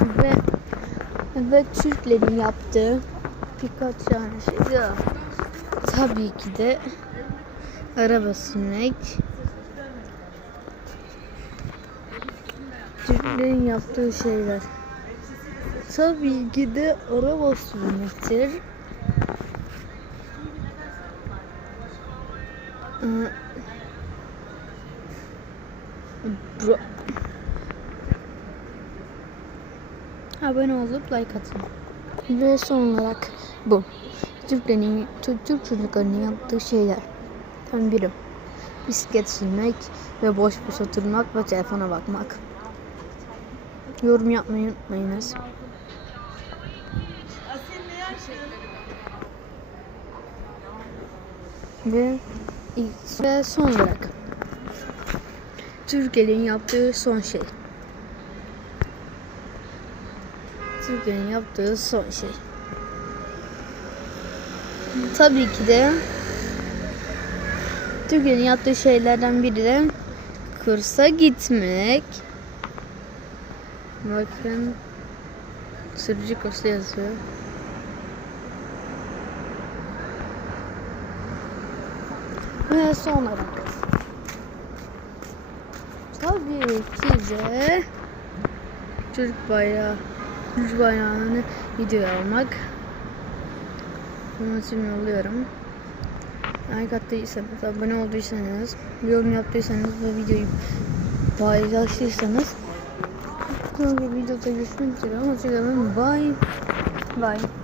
Ve ve Türklerin yaptığı birkaç tane şey daha. Tabii ki de araba sürmek. Türklerin yaptığı şeyler. Tabii ki de araba sürmektir. Ee, Bro. Abone olup like atın. Ve son olarak bu. Türklerin, Türk, çocuklarının yaptığı şeyler. Ben birim. Bisiklet sürmek ve boş boş oturmak ve telefona bakmak. Yorum yapmayı unutmayınız. Ve, ilk- ve son olarak Türkiye'nin yaptığı son şey. Türkiye'nin yaptığı son şey. Tabii ki de Türkiye'nin yaptığı şeylerden biri de kursa gitmek. Bakın sürücü kursu yazıyor. Ve son olarak Tabii ki de çocuk bayrağı, çocuk bayrağını video almak. Bunun için yolluyorum. Like attıysanız, abone olduysanız, yorum yaptıysanız ve videoyu paylaştıysanız sonraki videoda görüşmek üzere. Hoşçakalın. Bye. Bye.